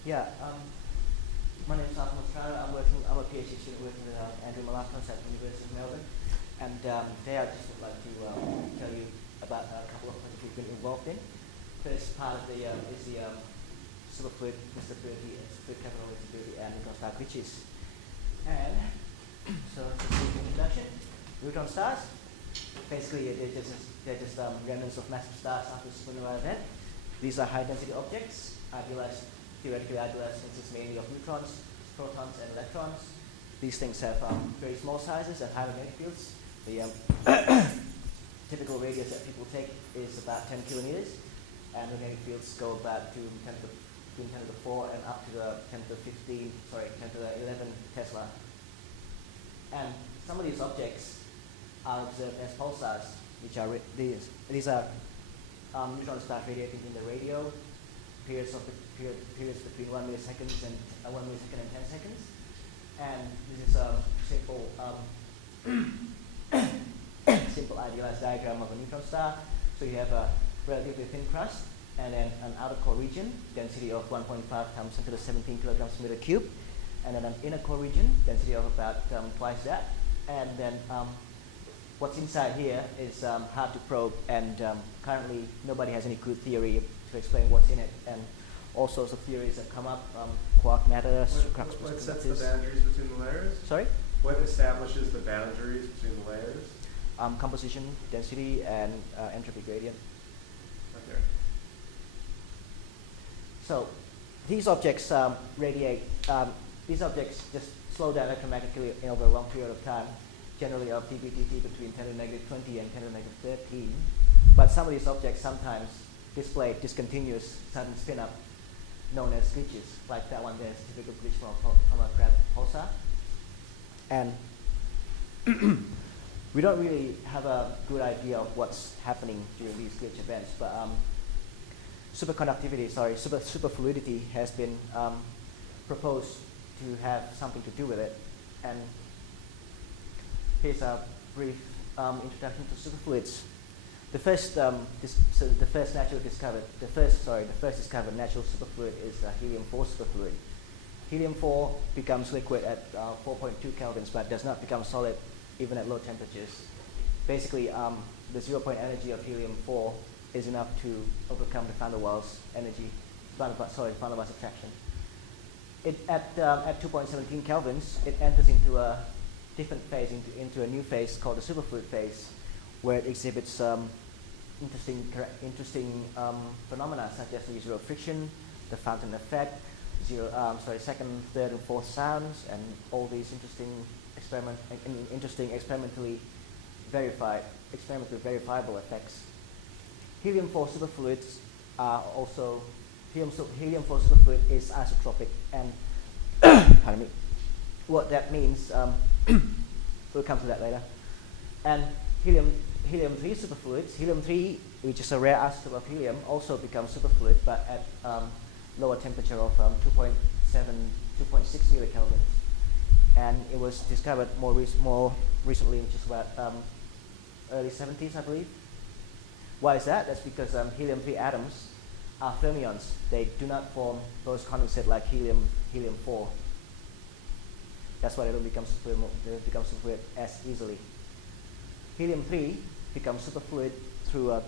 Yeah, my name is Mastrano. I'm a PhD student working with Andrew Mastrano at the University of Melbourne. And today I just would like to tell you about a couple of projects we've been involved in. First part of the is the superfluid instability, fluid capital instability, and neutron star glitches. And so, just a brief introduction. Neutron stars, basically they're just remnants of massive stars after a supernova event. These are high-density objects, theoretically idealized instances mainly of neutrons, protons, and electrons. These things have very small sizes and high magnetic fields. The typical radius that people take is about 10 kilometers, and magnetic fields go about to between 10 to the 4 and up to the 10 to the 11 Tesla. And some of these objects are observed as pulsars, which are these are neutron stars radiating in the radio periods between 1 millisecond and 10 seconds. And this is a simple idealized diagram of a neutron star. So you have a relatively thin crust and then an outer core region, density of 1.5 times 10 to the 17 kilograms per meter cube, and then an inner core region, density of about twice that. And then what's inside here is hard to probe, and currently nobody has any good theory to explain what's in it. And all sorts of theories have come up, quark matter, what sets the boundaries between the layers? Sorry? What establishes the boundaries between the layers? Composition, density, and entropy gradient. Okay. So these objects radiate, these objects just slow down electromagnetically over a long period of time, generally of dBdt between 10 to the negative 20 and 10 to the negative 13. But some of these objects sometimes display discontinuous sudden spin-up known as glitches, like that one there is a typical glitch from a crab pulsar. And we don't really have a good idea of what's happening during these glitch events, but superfluidity has been proposed to have something to do with it. And here's a brief introduction to superfluids. The first discovered natural superfluid is Helium-3 Superfluid. Helium-4 becomes liquid at 4.2 kelvins, but does not become solid even at low temperatures. Basically, the 0-point energy of Helium-4 is enough to overcome the van der Waals energy, van der Waals attraction. At 2.17 kelvins, it enters into a different phase, into a new phase called the superfluid phase, where it exhibits interesting phenomena such as the zero friction, the fountain effect, second, third, and fourth sounds, and all these experimentally verifiable effects. Helium-4 superfluids are also helium-4 superfluid is isotropic, and pardon me. What that means, we'll come to that later. And helium-3 superfluids, helium-3, which is a rare isotope of helium, also becomes superfluid, but at lower temperature of 2.6 millikelvins. And it was discovered more recently, which is about early 70s, I believe. Why is that? That's because helium-3 atoms are fermions. They do not form those condensate like helium-4. That's why they don't become superfluid as easily. Helium-3 becomes superfluid through a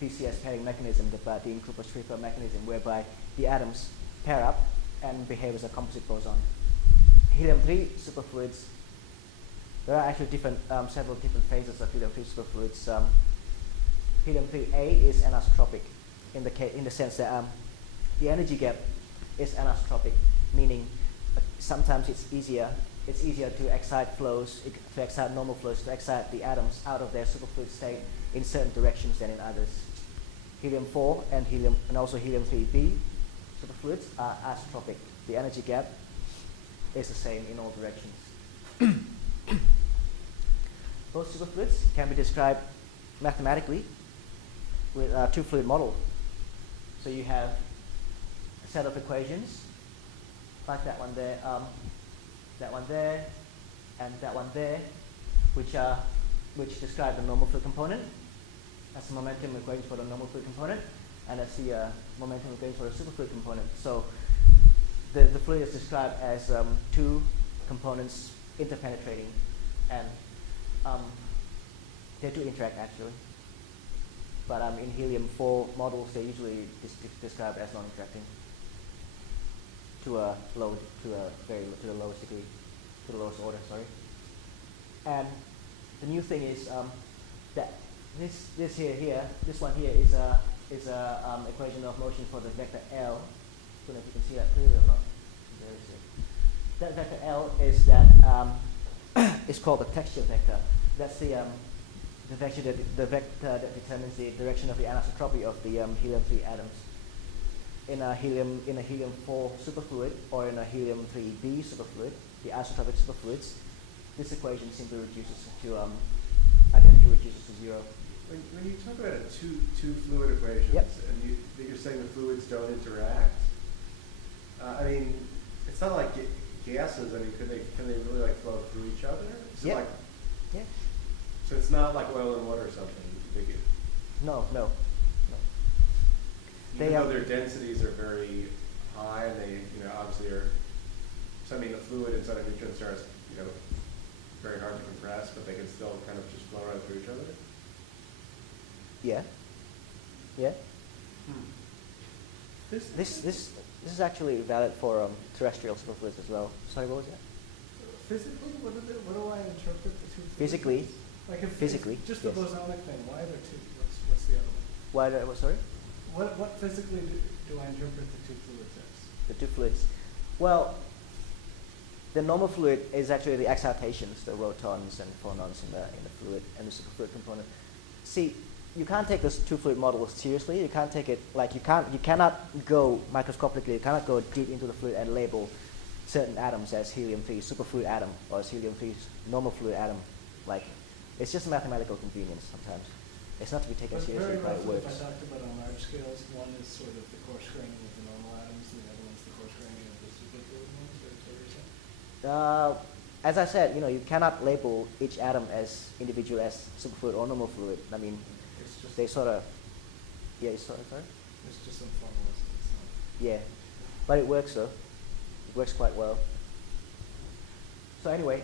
PCS pairing mechanism, the Badin-Krupa-Schrieffer mechanism, whereby the atoms pair up and behave as a composite boson. Helium-3 superfluids, there are actually several different phases of helium-3 superfluids. Helium-3A is anisotropic in the sense that the energy gap is anisotropic, meaning sometimes it's easier to excite normal flows, to excite the atoms out of their superfluid state in certain directions than in others. Helium-4 and also helium-3B superfluids are isotropic. The energy gap is the same in all directions. Both superfluids can be described mathematically with a two-fluid model. So you have a set of equations like that one there, and that one there, which describe the normal fluid component. That's the momentum equation for the normal fluid component, and that's the momentum equation for the superfluid component. So the fluid is described as two components interpenetrating, and they do interact actually. But in helium-4 models, they usually described as non-interacting to the lowest degree, to the lowest order. Sorry. And the new thing is that this one here is a equation of motion for the vector L. I don't know if you can see that clearly or not. There is it. That vector L is that it's called the texture vector. That's the vector that determines the direction of the anisotropy of the helium-3 atoms. In a helium-4 superfluid or in a helium-3b superfluid, the isotropic superfluids, this equation simply reduces to identically reduces to zero. When you talk about a two fluid equations, yep. and you're saying the fluids don't interact, I mean, it's not like gases. I mean, can they really like flow through each other? So yeah. like, yeah. So it's not like oil and water or something. No. Even though their densities are very high, and they, obviously are. So I mean, the fluid inside a neutron star is, very hard to compress, but they can still kind of just flow right through each other. Yeah. Yeah. Hmm. This is actually valid for terrestrial superfluids as well. Sorry, what was that? Physically, what do I interpret the two fluids? Physically. Like if physically. Just the yes. bosonic thing. Why are there two? What's the other one? What? Sorry. What physically do I interpret the two fluids as? The two fluids. Well, the normal fluid is actually the excitations, the protons and phonons in the fluid and the superfluid component. See, you can't take this two fluid model seriously. You can't take it like you cannot go microscopically. You cannot go deep into the fluid and label certain atoms as helium-3 superfluid atom or as helium-3 normal fluid atom. Like, it's just mathematical convenience sometimes. It's not to be taken seriously, but it works. If I talked about on large scales, one is sort of the coarse graining of the normal atoms, and the other one's the coarse graining of the superfluid ones. Is that what you're saying? As I said, you cannot label each atom as individual as superfluid or normal fluid. I mean, It's just they sort of, yeah, sorry? It's just some formalism. It's not. Yeah, but it works though. It works quite well. So anyway,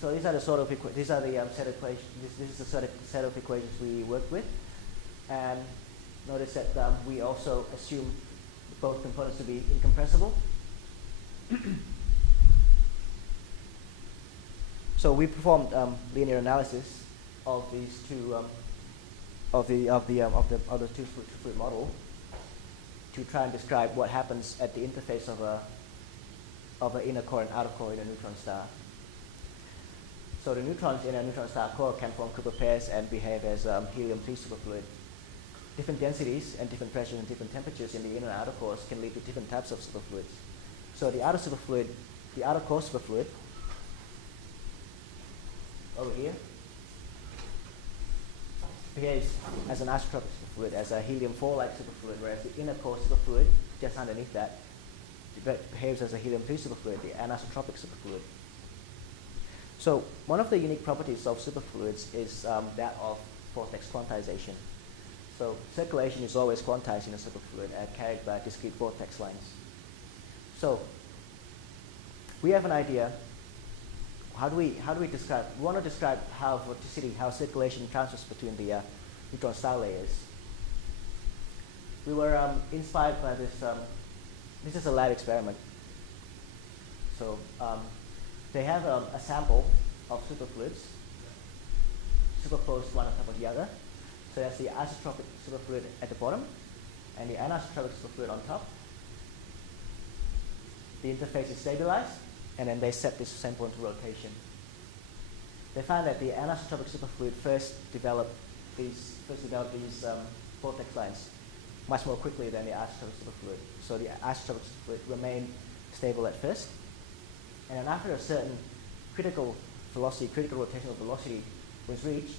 so these are the sort of set equations. This is the sort of set of equations we work with, and notice that we also assume both components to be incompressible. So we performed linear analysis of these two of the two fluid model to try and describe what happens at the interface of an inner core and outer core in a neutron star. So the neutrons in a neutron star core can form Cooper pairs and behave as helium-3 superfluid. Different densities and different pressures and different temperatures in the inner and outer cores can lead to different types of superfluids. So the outer core superfluid over here behaves as an isotropic superfluid, as a helium-4-like superfluid, whereas the inner core superfluid, just underneath that, behaves as a helium-3 superfluid, the anisotropic superfluid. So one of the unique properties of superfluids is that of vortex quantization. So circulation is always quantized in a superfluid and carried by discrete vortex lines. So we have an idea. How do we describe? We want to describe how vorticity, how circulation transfers between the neutron star layers. We were inspired by this. This is a lab experiment. So they have a sample of superfluids superposed one on top of the other. So that's the isotropic superfluid at the bottom and the anisotropic superfluid on top. The interface is stabilized, and then they set this sample into rotation. They found that the anisotropic superfluid first developed these vortex lines much more quickly than the isotropic superfluid. So the isotropic superfluid remained stable at first, and then after a certain critical rotational velocity was reached,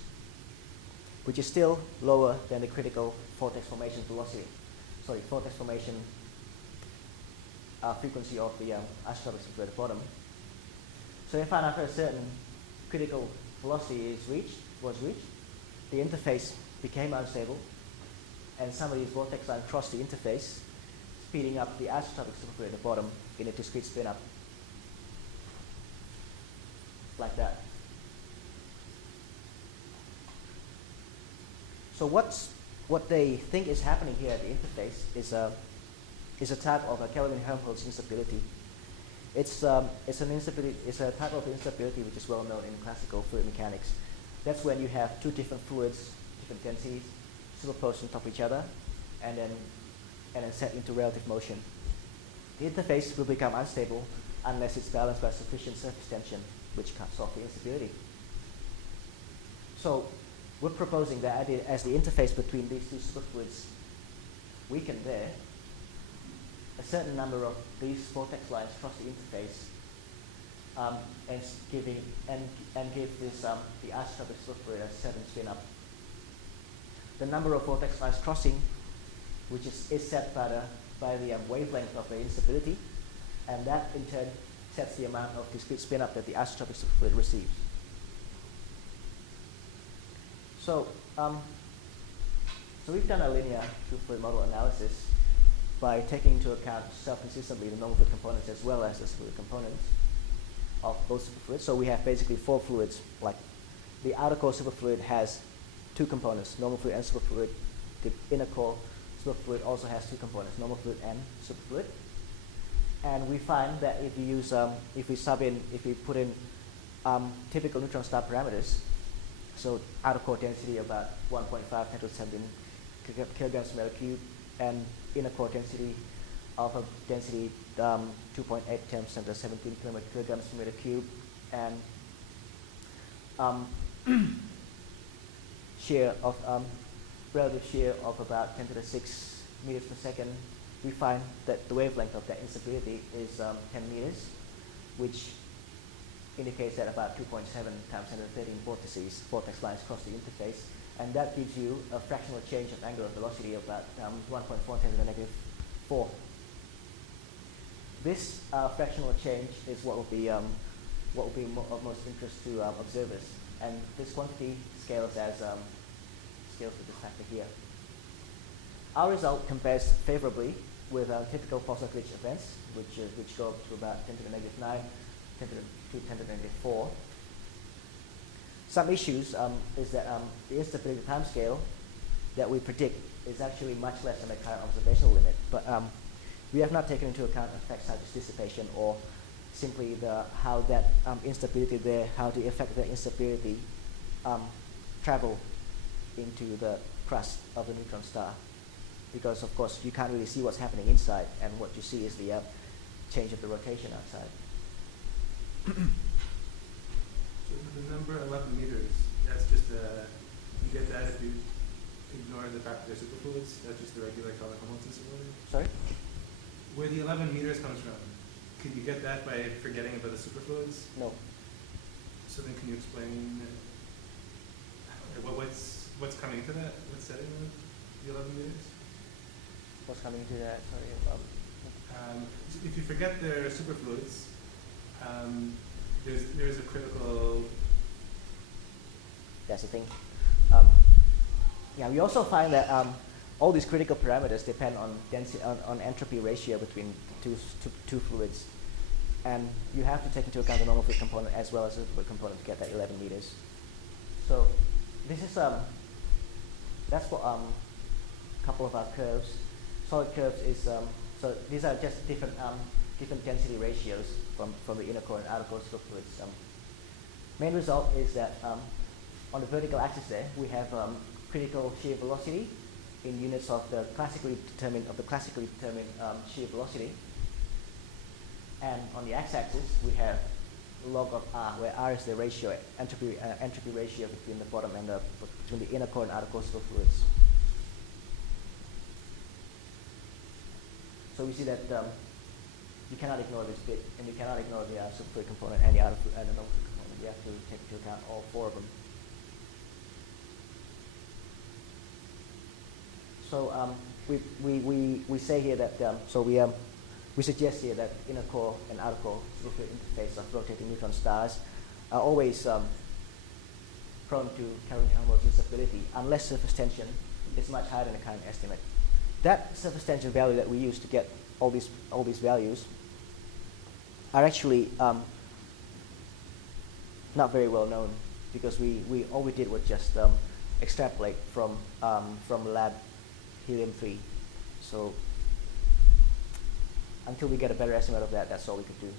which is still lower than the critical vortex formation velocity. Sorry, vortex formation frequency of the isotropic superfluid at the bottom. So they found after a certain critical velocity was reached, the interface became unstable, and some of these vortex lines crossed the interface, speeding up the isotopic superfluid at the bottom in a discrete spin-up, like that. So what they think is happening here at the interface is a type of a Kelvin-Helmholtz instability. It's a type of instability which is well known in classical fluid mechanics. That's when you have two different fluids, different densities, superposed on top of each other, and then set into relative motion. The interface will become unstable unless it's balanced by sufficient surface tension, which can solve the instability. So we're proposing that as the interface between these two superfluids weaken there, a certain number of these vortex lines cross the interface and give this the isotopic superfluid a certain spin up. The number of vortex lines crossing, which is set by the wavelength of the instability, and that in turn sets the amount of discrete spin up that the isotopic superfluid receives. So we've done a linear superfluid model analysis by taking into account self-consistently the normal fluid components as well as the fluid components of both superfluids. So we have basically four fluids. Like the outer core superfluid has two components, normal fluid and superfluid. The inner core superfluid also has two components, normal fluid and superfluid. And we find that if you use, if we put in typical neutron star parameters, so outer core density about 1.5 10 to the 17 kilograms per meter cube, and inner core density of a density 2.8 times 10 to the 17 kilograms per meter cube, and shear of relative shear of about 10 to the 6 meters per second, we find that the wavelength of that instability is 10 meters, which indicates that about 2.7 times 10 to the 13 vortex lines cross the interface, and that gives you a fractional change of angular velocity of about 1.4 10 to the negative 4. This fractional change is what will be of most interest to observers, and this quantity scales with this factor here. Our result compares favorably with typical pulsar-rich events, which go up to about 10 to the negative 9, 10 to the negative 4. Some issues is that the instability time scale that we predict is actually much less than the current observational limit, but we have not taken into account effects such as dissipation or simply how that instability there, how the effect of that instability travel into the crust of the neutron star. Because of course you can't really see what's happening inside, and what you see is the change of the rotation outside. So the number 11 meters, that's just you get that if you ignore the fact that they're superfluids? That's just the regular Helmholtz instability? Sorry? Where the 11 meters comes from, can you get that by forgetting about the superfluids? No. So then can you explain what's coming into that? What's setting the 11 meters? What's coming to that? Sorry. If you forget their superfluids, there's a critical. That's the thing. Yeah, we also find that all these critical parameters depend on density, on entropy ratio between two fluids, and you have to take into account the normal fluid component as well as the fluid component to get that 11 meters. So this is that's what a couple of our curves. Solid curves is so these are just different density ratios from the inner core and outer core superfluids. Main result is that on the vertical axis there we have critical shear velocity in units of the classically determined shear velocity, and on the x-axis we have log of R, where R is the ratio entropy ratio between the bottom and between the inner core and outer core superfluids. So we see that you cannot ignore this bit, and you cannot ignore the superfluid component and the outer and the normal fluid component. You have to take into account all four of them. So we say here that we suggest here that inner core and outer core superfluid interface of rotating neutron stars are always prone to Kelvin-Helmholtz instability unless surface tension is much higher than the current estimate. That surface tension value that we use to get all these values are actually not very well known, because we all we did was just extrapolate from lab helium-3. So until we get a better estimate of that, that's all we could do.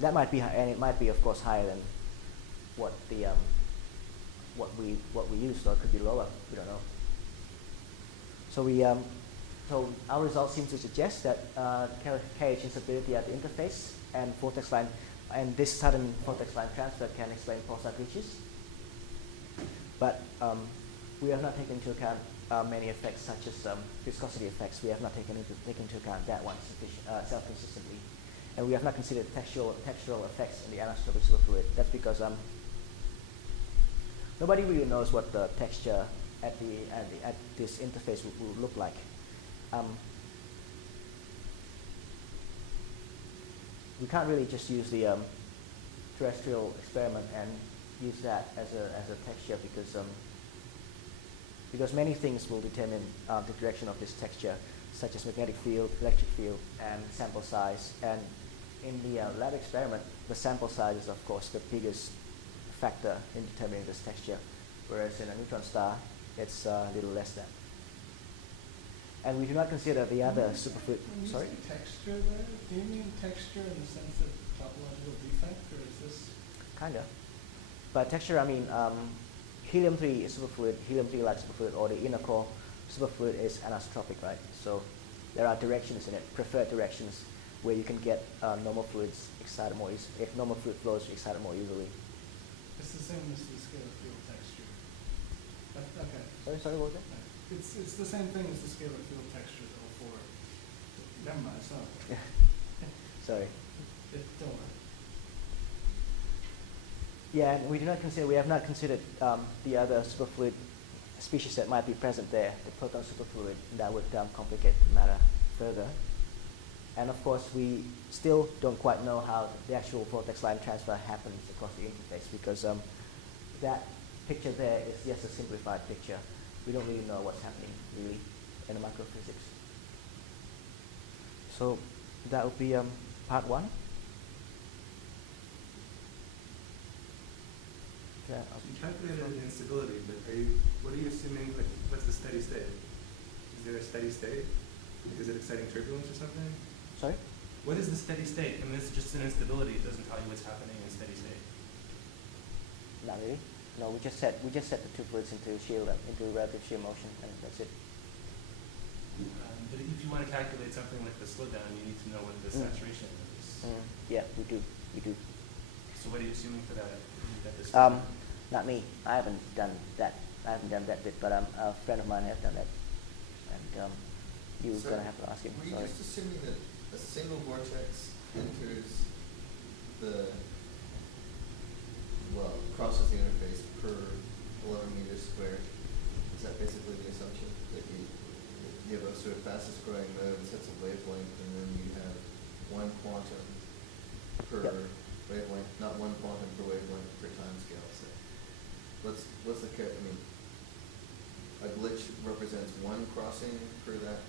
That might be, and it might be, of course, higher than what the what we used, or it could be lower. We don't know. So so our results seem to suggest that KH instability at the interface and vortex line, and this sudden vortex line transfer can explain pulsar glitches. But we have not taken into account many effects, such as viscosity effects. We have not taken into account that one self-consistently. And we have not considered textural effects in the anisotropic superfluid. That's because nobody really knows what the texture at this interface will look like. We can't really just use the terrestrial experiment and use that as a texture, because many things will determine the direction of this texture, such as magnetic field, electric field, and sample size. And in the lab experiment, the sample size is, of course, the biggest factor in determining this texture, whereas in a neutron star, it's a little less than. And we do not consider the other superfluid. When you Sorry? say texture there, do you mean texture in the sense of topological defect, or is this? Kinda. But texture, I mean, helium-3 superfluid, helium-3-like superfluid, or the inner core superfluid is anisotropic, right? So there are directions in it, preferred directions, where you can get normal fluids excited more easily. If normal fluid flows, excited more easily. It's the same as the scalar field texture. Okay. Sorry, what was that? It's the same thing as the scalar field texture, though, for. Never mind, it's not. Sorry. Don't worry. Yeah, we have not considered the other superfluid species that might be present there, the proton superfluid. That would complicate the matter further. And of course, we still don't quite know how the actual vortex line transfer happens across the interface, because that picture there is just a simplified picture. We don't really know what's happening, really, in the microphysics. So that would be part one. Yeah, So you calculated the instability, but what are you assuming, like, what's the steady state? Is there a steady state? Is it exciting turbulence or something? sorry? What is the steady state? I mean, it's just an instability. It doesn't tell you what's happening in steady state. Not really. No, we just set the two fluids into relative shear motion, and that's it. But if you want to calculate something like the slowdown, you need to know what the saturation is. Yeah, we do. So what are you assuming for that? Not me. I haven't done that. Bit, but a friend of mine has done that, and you're gonna have to ask him. Were you Sorry. just assuming that a single vortex enters crosses the interface per 11 meters squared? Is that basically the assumption? That you have a sort of fastest growing node, sets of wavelength, and then you have one quantum per wavelength, not one quantum per wavelength per time scale, say. What's the a glitch represents one crossing per that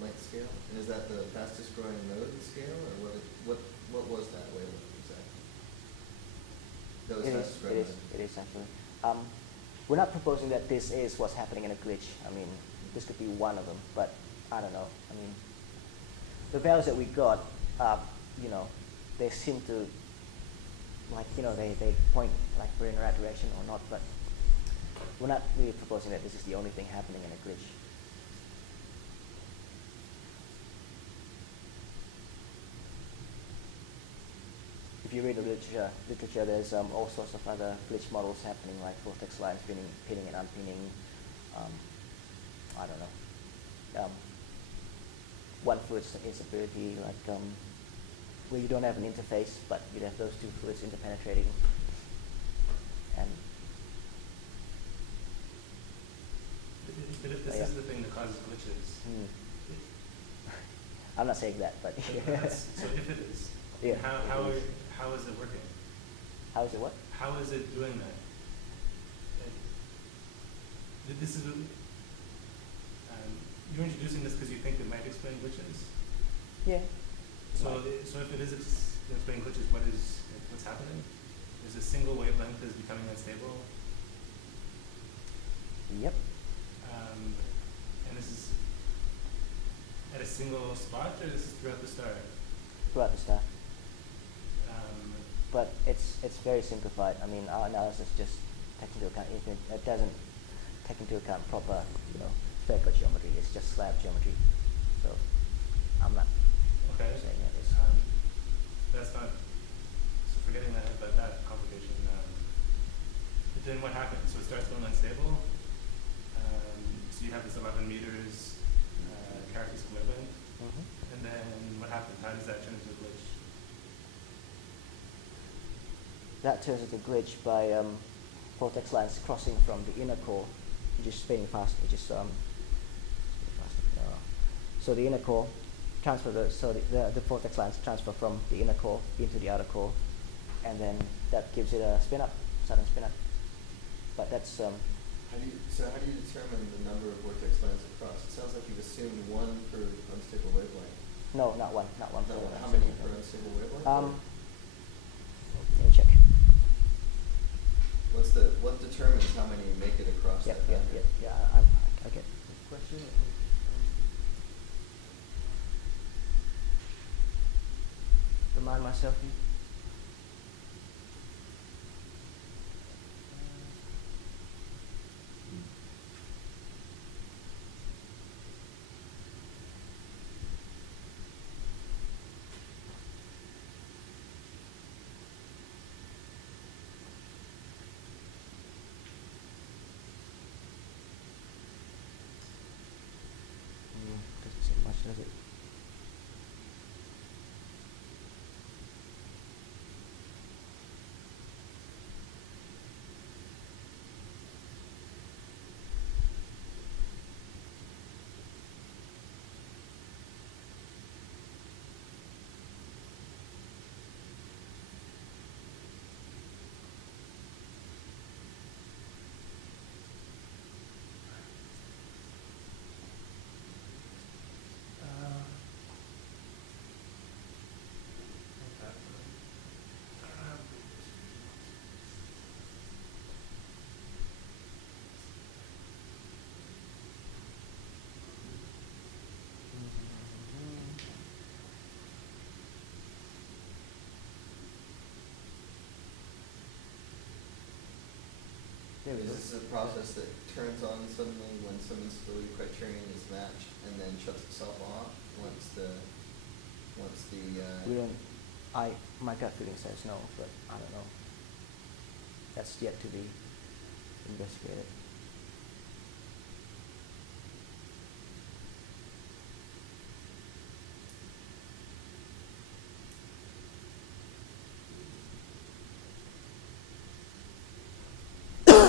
length scale? And is that the fastest growing node scale, or what was that wavelength exactly? That was fastest growing node. It is actually. We're not proposing that this is what's happening in a glitch. I mean, this could be one of them, but I don't know. I mean, the values that we got, they seem to, they point like we're in the right direction or not, but we're not really proposing that this is the only thing happening in a glitch. If you read the literature, there's all sorts of other glitch models happening, like vortex lines pinning and unpinning. I don't know. One fluid instability, like where you don't have an interface, but you'd have those two fluids interpenetrating. And But if this is the thing that causes glitches, I'm not saying that, but so if it is, yeah. How is it working? How is it what? How is it doing that? This is you're introducing this because you think it might explain glitches. Yeah. So, Right. so if it is explaining glitches, what's happening? Is a single wavelength is becoming unstable, Yep. and this is at a single spot, or this is throughout the star? Throughout the star. Um, But it's very simplified. I mean, our analysis just takes into account it doesn't take into account proper, spherical geometry. It's just slab geometry. So I'm not okay. saying that is. That's not. So forgetting that complication. But then what happens? So it starts going unstable. So you have this 11 meters characteristic wavelength, and then what happens? How does that turn into a glitch? That turns into a glitch by vortex lines crossing from the inner core, which is spinning fast, spinning faster. No. So the inner core transfer the vortex lines transfer from the inner core into the outer core, and then that gives it a spin up, sudden spin up. But that's How do you determine the number of vortex lines across? It sounds like you've assumed one per unstable wavelength. no, not one. No, per how many unstable per wavelength. unstable wavelength? Let me check. What determines how many make it across Yeah, that yeah, boundary? yeah. I get the question. Remind myself. Doesn't say much, does it? There we Is go. this a process that turns on suddenly when some instability criterion is matched and then shuts itself off once the We don't. My gut feeling says no, but I don't know. That's yet to be investigated. maybe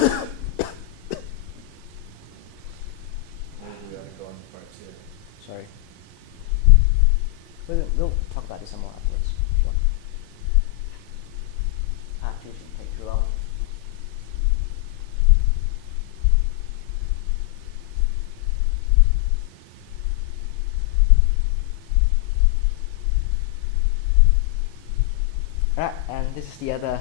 we ought to go on to part two? Sorry. We'll talk about this some more afterwards. Sure. Part two shouldn't take too long. Alright, and this is the other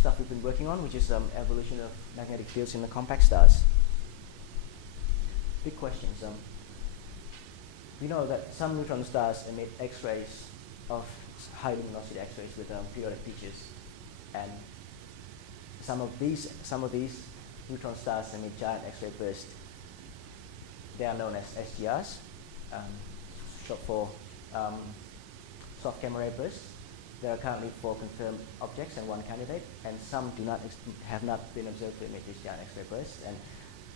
stuff we've been working on, which is evolution of magnetic fields in the compact stars. Big questions. We know that some neutron stars emit X-rays of high luminosity X-rays with periodic features, and some of these neutron stars emit giant X-ray bursts. They are known as SGRs, short for soft gamma ray bursts. There are currently 4 confirmed objects and 1 candidate, and some have not been observed to emit these giant X-ray bursts, and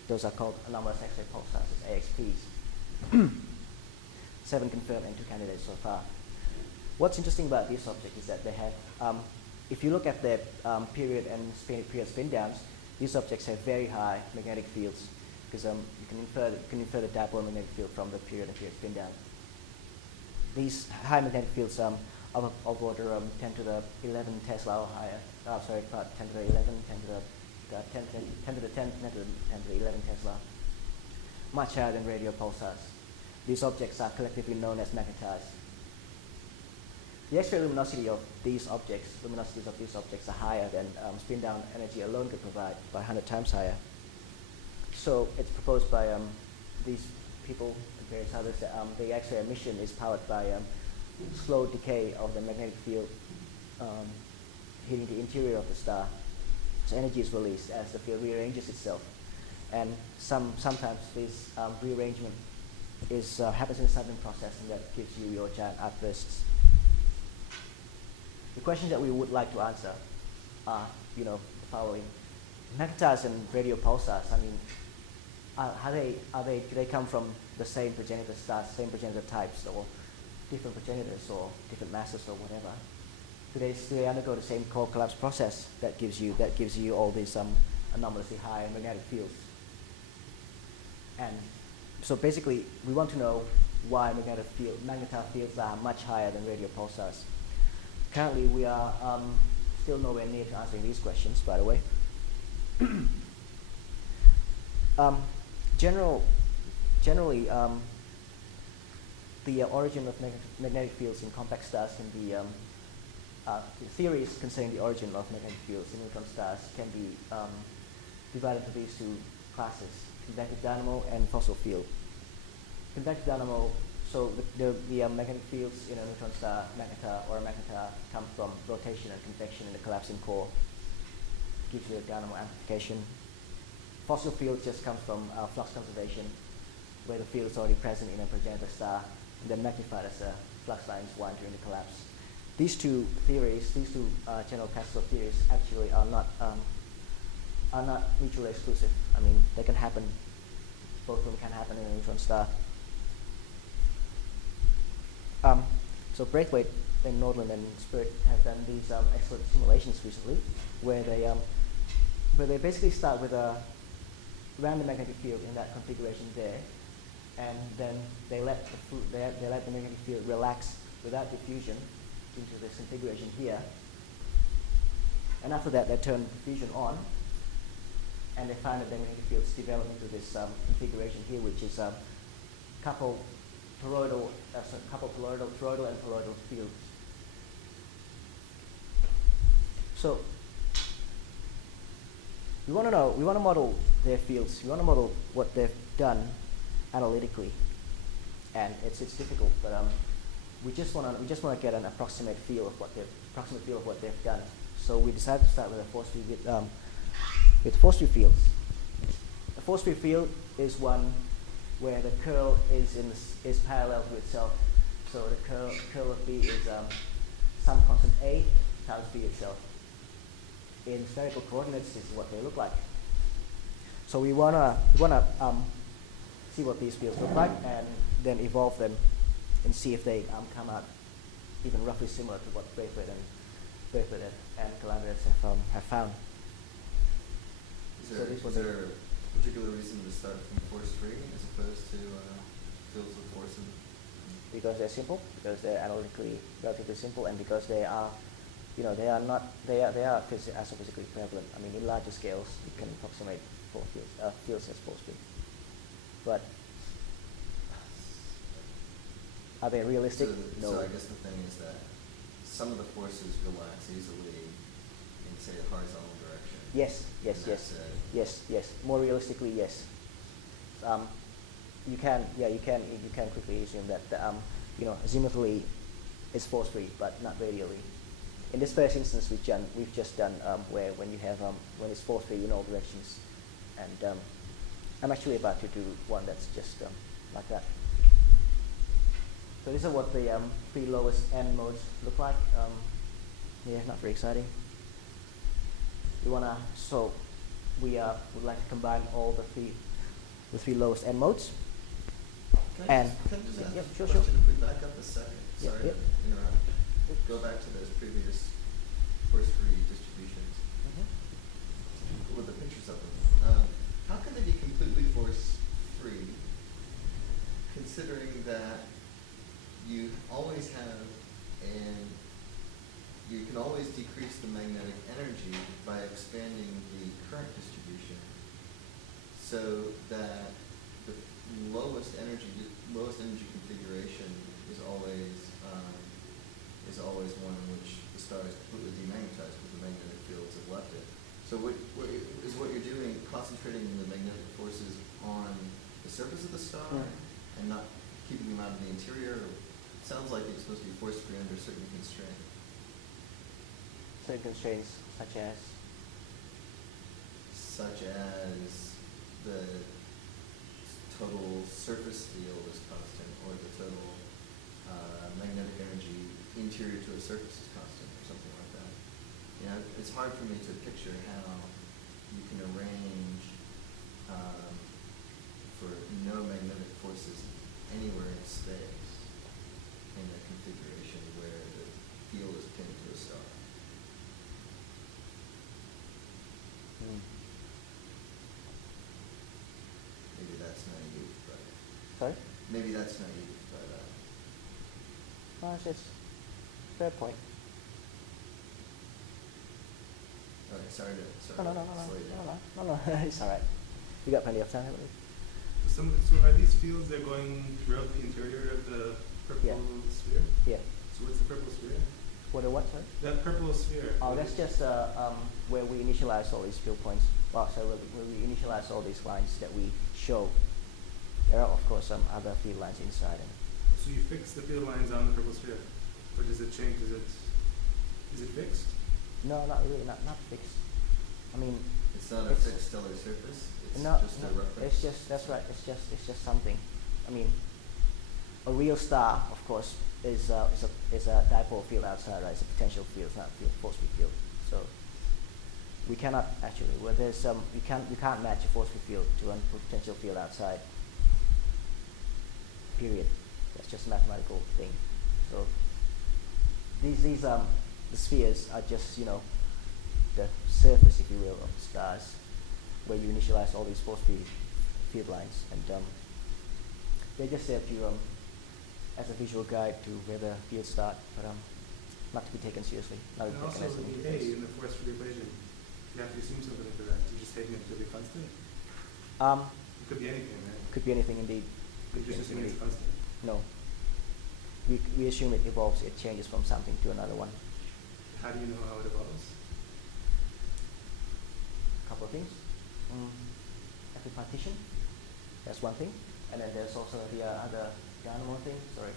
those are called anomalous X-ray pulsars, AXPs. 7 confirmed and 2 candidates so far. What's interesting about these objects is that they have, if you look at their period and period spin downs, these objects have very high magnetic fields, because you can infer the dipole magnetic field from the period and period spin down. These high magnetic fields of order 10 to the 11 Tesla or higher. 10 to the 11, 10 to the 10 to the 10, 10 to the 11 Tesla. Much higher than radio pulsars. these objects are collectively known as magnetars. The X-ray luminosity of these objects, luminosities of these objects are higher than spin-down energy alone could provide, by 100 times higher. So it's proposed by these people and various others that the X-ray emission is powered by slow decay of the magnetic field hitting the interior of the star. So energy is released as the field rearranges itself. And sometimes this rearrangement happens in a sudden process, and that gives you your giant outbursts. The questions that we would like to answer are, the following: magnetars and radio pulsars. I mean, do they come from the same progenitor stars, same progenitor types, or different progenitors, or different masses, or whatever? Do they undergo the same core collapse process that gives you all these anomalously high magnetic fields? And so basically, we want to know why magnetar fields are much higher than radio pulsars. Currently, we are still nowhere near to answering these questions, by the way. Generally, the origin of magnetic fields in compact stars can be, the theories concerning the origin of magnetic fields in neutron stars can be divided into these two classes: convective dynamo and fossil field. Convective dynamo, so the magnetic fields in a neutron star, magnetar or a magnetar, come from rotation and convection in the collapsing core. Gives you a dynamo amplification. Fossil field just comes from flux conservation, where the field is already present in a progenitor star and then magnified as flux lines wind during the collapse. These two theories, general classes of theories, actually are not mutually exclusive. I mean, they can happen. Both of them can happen in a neutron star. So Braithwaite and Nordland and Spirit have done these excellent simulations recently, where they basically start with a random magnetic field in that configuration there, and then they let the magnetic field relax without diffusion into this configuration here. And after that, they turn diffusion on, and they find that the magnetic fields develop into this configuration here, which is coupled toroidal and toroidal fields. So we want to model their fields. We want to model what they've done analytically, and it's difficult, but we just want to get an approximate feel of what they've done. So we decided to start with a force field fields. A force field is one where the curl is parallel to itself. So the curl of B is some constant A times B itself. In spherical coordinates, this is what they look like. So we wanna see what these fields look like, and then evolve them and see if they come out even roughly similar to what Braithwaite and collaborators have found. Is there a particular reason to start from force free as opposed to fields with force in them? Because they're simple, because they're analytically relatively simple, and because they are astrophysically prevalent. I mean, in larger scales, you can approximate fields as force free. But are they realistic? No. So I guess the thing is that some of the forces relax easily in, say, a horizontal direction. Yes. More realistically, yes. You can quickly assume that azimuthally is force free, but not radially. In this first instance, we've just done where when it's force free in all directions, and I'm actually about to do one that's just like that. So these are what the 3 lowest n modes look like. Not very exciting. We would like to combine all the three lowest n modes. Can I just ask a question? If we back up a second, sorry to interrupt. Go back to those previous force-free distributions with the pictures of them. How can they be completely force-free, considering that you always have, and you can always decrease the magnetic energy by expanding the current distribution, so that the lowest energy configuration is always one in which the star is completely demagnetized because the magnetic fields have left it. So what you're doing, concentrating the magnetic forces on the surface of the star and not keeping them out of the interior? Sounds like it's supposed to be force free under certain constraints. Certain constraints Such as the total surface field is constant, or the total magnetic energy interior to a surface is constant, or something like that. You know, it's hard for me to picture how you can arrange for no magnetic forces anywhere in space in a configuration where the field is pinned to a star. Maybe that's naive, but Sorry? maybe that's naive, but No, it's just fair point. okay, sorry to No, it's all right. We got plenty of time, haven't we? So are these fields that are going throughout the interior of the purple sphere? Yeah. So what's the purple sphere? What? Sorry? That purple sphere. Oh, that's just where we initialize all these field points. Well, so where we initialize all these lines that we show. There are, of course, some other field lines inside it. So you fix the field lines on the purple sphere, or does it change? Is it fixed? No, not really, not fixed. I mean, it's not a fixed stellar surface. It's just a reference. It's just that's right. It's just something. I mean, a real star, of course, is a dipole field outside, right? It's a potential field, it's not a force field. So we cannot actually. Where there's you can't match a force field to a potential field outside. Period. That's just a mathematical thing. So these the spheres are just the surface, if you will, of the stars, where you initialize all these force field lines, and they just serve you as a visual guide to where the fields start, but not to be taken seriously. Not And taken also as an the interface. A in the force field equation, you have to assume something for that. You're just taking it to be constant. It could be anything, right? Could be anything indeed. You just assume it's constant. No. We assume it evolves, it changes from something to another one. How do you know how it evolves? A couple of things. Equipartition, that's one thing. And then there's also the other animal thing. Sorry.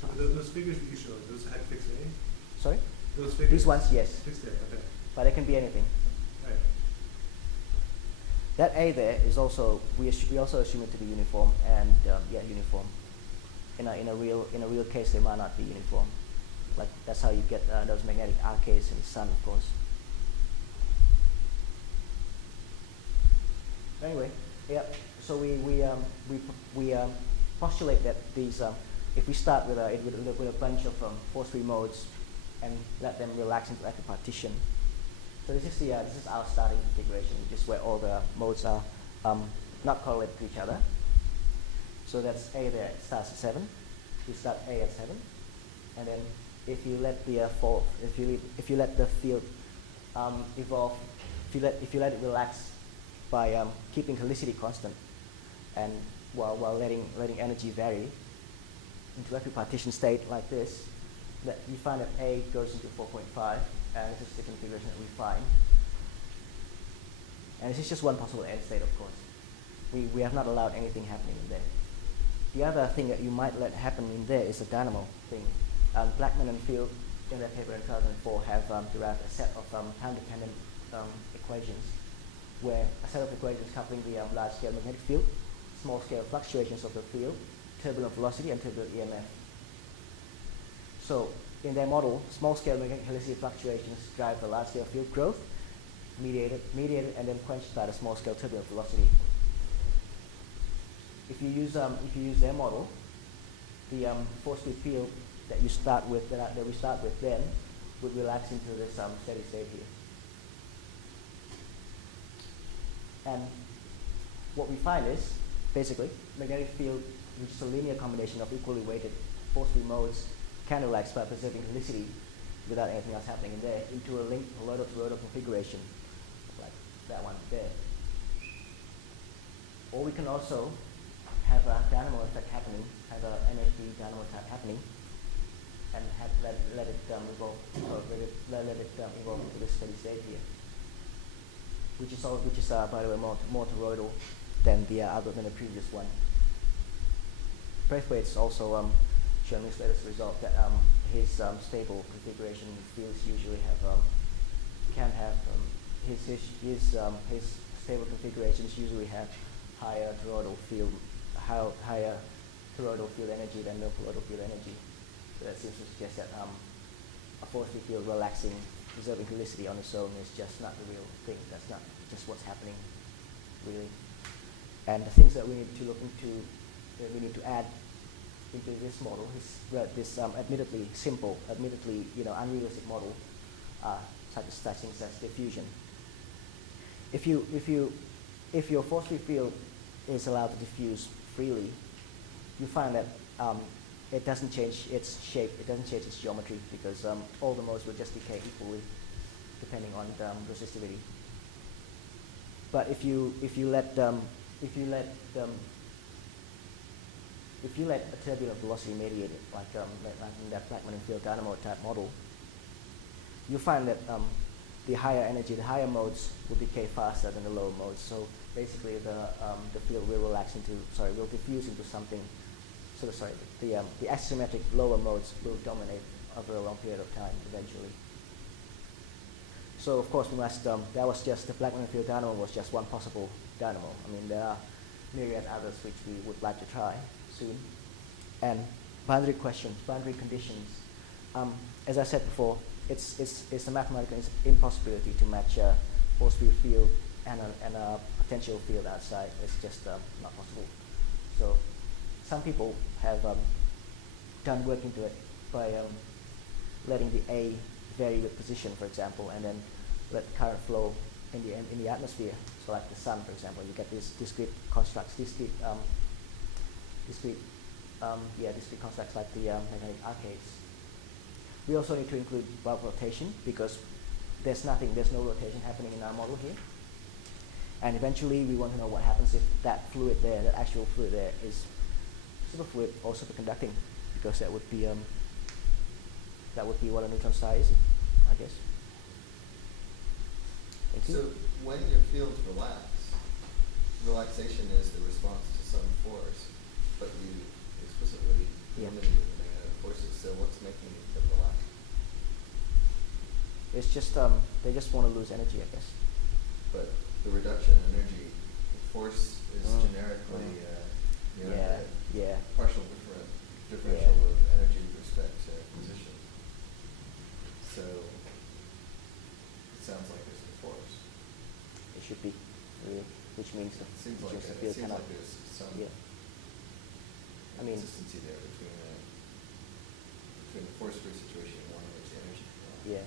So those figures that you showed, those had fixed A? Sorry? Those figures? These ones, yes. Fixed A, okay. But it can be anything. Right. That A there is also we also assume it to be uniform, and uniform. In a real case, they might not be uniform. Like that's how you get those magnetic arcades in the sun, of course. Anyway, yeah. So we postulate that these if we start with a bunch of force-free modes and let them relax into equipartition. So this is our starting configuration, just where all the modes are not correlated to each other. So that's A there. It starts at 7. We start A at 7, and then if you let the if you let the field evolve, if you let it relax by keeping helicity constant, and while letting energy vary into equipartition state like this, that you find that A goes into 4.5, and this is the configuration that we find. And this is just one possible end state, of course. We have not allowed anything happening in there. The other thing that you might let happen in there is a dynamo thing. Blackman and Field, in their paper in 2004, have derived a set of time-dependent equations, where a set of equations coupling the large-scale magnetic field, small-scale fluctuations of the field, turbulent velocity, and turbulent EMF. So in their model, small-scale magnetic helicity fluctuations drive the large-scale field growth, mediated, and then quenched by the small-scale turbulent velocity. If you use their model, the force-free field that we start with then would relax into this steady state here. And what we find is basically magnetic field, which is a linear combination of equally weighted force-free modes, can relax by preserving helicity without anything else happening in there into a linked rotor-to-rotor configuration, like that one there. Or we can also have a dynamo effect happening, have a NHD dynamo type happening, and let it evolve, or let it evolve into this steady state here, which is by the way more toroidal than the previous one. Braithwaite's also shown this latest result that his stable configuration fields usually his stable configurations usually have higher toroidal field energy than no colloidal field energy. So that seems to suggest that a force field relaxing, preserving helicity on its own is just not the real thing. That's not just what's happening, really. And the things that we need to look into, that we need to add into this model, this admittedly simple, admittedly unrealistic model, such things as diffusion. If your force field is allowed to diffuse freely, you find that it doesn't change its shape, it doesn't change its geometry, because all the modes will just decay equally depending on resistivity. But if you let a turbulent velocity mediate it, like in that Blackman and field dynamo type model, you find that the higher energy, the higher modes will decay faster than the lower modes. So basically, the field will will diffuse into something. The asymmetric lower modes will dominate over a long period of time eventually. So of course we must. That was just the Blackman field dynamo was just one possible dynamo. I mean there are myriad others which we would like to try soon. And boundary questions, boundary conditions. As I said before, it's a mathematical impossibility to match a force field and a potential field outside. It's just not possible. So some people have done work into it by letting the A vary with position, for example, and then let current flow in the atmosphere. So like the sun, for example, you get these discrete constructs, discrete constructs like the magnetic arcades. We also need to include bulk rotation because there's no rotation happening in our model here. And eventually we want to know what happens if that fluid there, that actual fluid there is superfluid or superconducting, because that would be what a neutron star is, I guess. Thank you. So when your fields relax, relaxation is the response to some force, but you explicitly eliminated the magnetic forces. So what's making them relax? It's just they just want to lose energy, I guess. But the reduction in energy, the force is generically partial differential of energy with respect to position. So it sounds like there's a force. It should be, really, which means the Seems like there's some consistency there between the force-free situation and one in which the energy can relax. Yeah.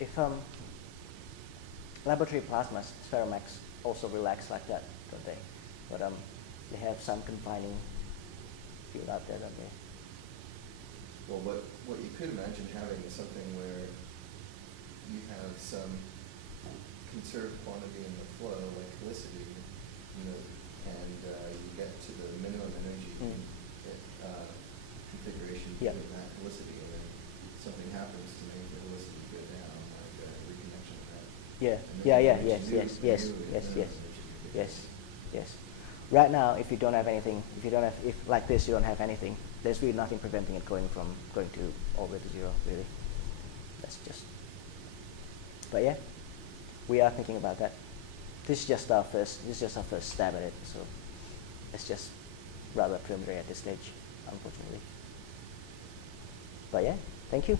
If laboratory plasmas, spheromax, also relax like that, don't they? But they have some confining field out there, don't they? Well, what you could imagine having is something where you have some conserved quantity in the flow, like helicity, and you get to the minimum energy configuration Yeah. with that helicity, and then something happens to make the helicity go down, like a reconnection of that. Yes. Right now, if you don't have anything, if like this you don't have anything, there's really nothing preventing it going to all the way to zero, really. That's just. But yeah, we are thinking about that. This is just our first stab at it, so it's just rather preliminary at this stage, unfortunately. But yeah, thank you.